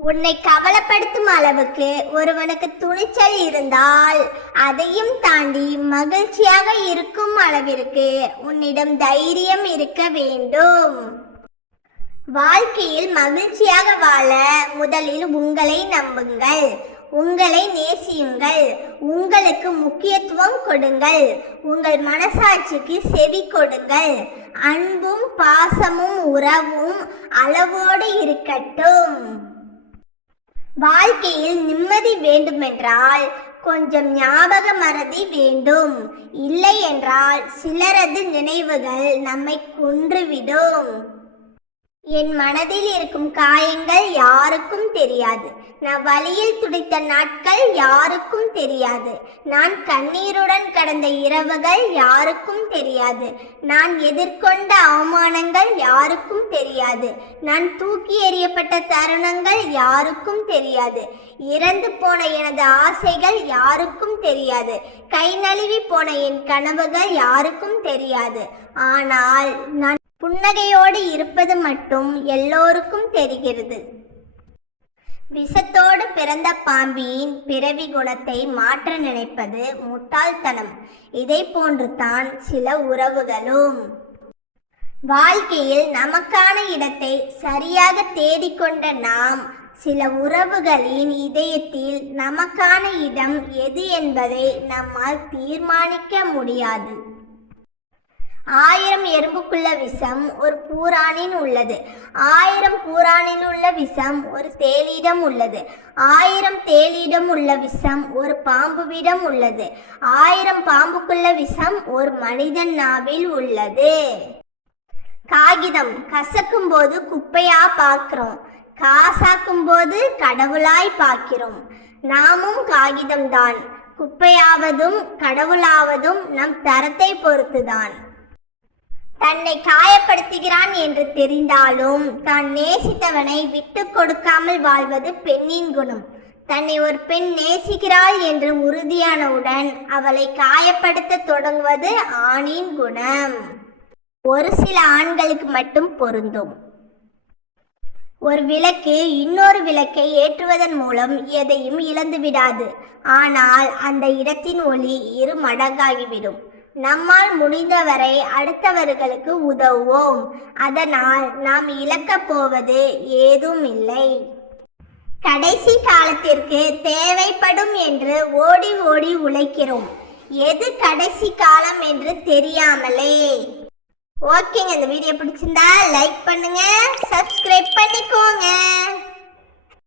உன்னை கவலைப்படுத்தும் அளவுக்கு ஒருவனுக்கு துணிச்சல் இருந்தால் அதையும் தாண்டி மகிழ்ச்சியாக இருக்கும் அளவிற்கு உன்னிடம் தைரியம் இருக்க வேண்டும். வாழ்க்கையில் மகிழ்ச்சியாக வாழ முதலில் உங்களை நம்புங்கள், உங்களை நேசியுங்கள், உங்களுக்கு முக்கியத்துவம் கொடுங்கள், உங்கள் மனசாட்சிக்கு செவி கொடுங்கள். அன்பும் பாசமும் உறவும் அளவோடு இருக்கட்டும். வாழ்க்கையில் நிம்மதி வேண்டுமென்றால் கொஞ்சம் ஞாபக மறதி வேண்டும். இல்லை என்றால் சிலரது நினைவுகள் நம்மை கொன்றுவிடும். என் மனதில் இருக்கும் காயங்கள் யாருக்கும் தெரியாது. நான் வழியில் துடித்த நாட்கள் யாருக்கும் தெரியாது. நான் கண்ணீருடன் கடந்த இரவுகள் யாருக்கும் தெரியாது. நான் எதிர்கொண்ட அவமானங்கள் யாருக்கும் தெரியாது. நான் தூக்கி எறியப்பட்ட தருணங்கள் யாருக்கும் தெரியாது. இறந்து போன எனது ஆசைகள் யாருக்கும் தெரியாது. கை நழுவி போன என் கனவுகள் யாருக்கும் தெரியாது. ஆனால் நான் புன்னகையோடு இருப்பது மட்டும் எல்லோருக்கும் தெரிகிறது. விஷத்தோடு பிறந்த பாம்பின் பிறவி குணத்தை மாற்ற நினைப்பது முட்டாள்தனம். இதை போன்று தான் சில உறவுகளும். வாழ்க்கையில் நமக்கான இடத்தை சரியாக தேடிக்கொண்ட நாம் சில உறவுகளின் இதயத்தில் நமக்கான இடம் எது என்பதை நம்மால் தீர்மானிக்க முடியாது. 1000 எறும்புக்குள்ள விஷம் ஒரு பூரானின் உள்ளது. 1000 பூரானில் உள்ள விஷம் ஒரு தேளிடம் உள்ளது. 1000 தேளிடம் உள்ள விஷம் ஒரு பாம்புவிடம் உள்ளது. 1000 பாம்புக்குள்ள விஷம் ஒரு மனிதன் நாவில் உள்ளது. காகிதம் கசக்கும் போது குப்பையா பார்க்கிறோம், காசாக்கும் போது கடவுளாய் பார்க்கிறோம். நாமும் காகிதம்தான். குப்பையாவதும் கடவுளாவதும் நம் தரத்தை பொறுத்துதான். தன்னை காயப்படுத்துகிறான் என்று தெரிந்தாலும் தான் நேசித்தவனை விட்டு கொடுக்காமல் வாழ்வது பெண்ணின் குணம். தன்னை ஒரு பெண் நேசிக்கிறாள் என்று உறுதியானவுடன் அவளை காயப்படுத்த தொடங்குவது ஆணின் குணம். ஒரு சில ஆண்களுக்கு மட்டும் பொருந்தும். ஒரு விளக்கு இன்னொரு விளக்கை ஏற்றுவதன் மூலம் எதையும் இழந்து விடாது. ஆனால் அந்த இடத்தின் ஒளி 2 மடங்காகிவிடும். நம்மால் முடிந்தவரை அடுத்தவர்களுக்கு உதவுவோம். அதனால் நாம் இழக்கப் போவது ஏதும் இல்லை. கடைசி காலத்திற்கு தேவைப்படும் என்று ஓடி ஓடி உழைக்கிறோம். எது கடைசி காலம் என்று தெரியாமலே. ஓகேங்க, இந்த வீடியோ பிடிச்சிருந்தா லைக் பண்ணுங்க, சப்ஸ்கிரைப் பண்ணிக்கோங்க.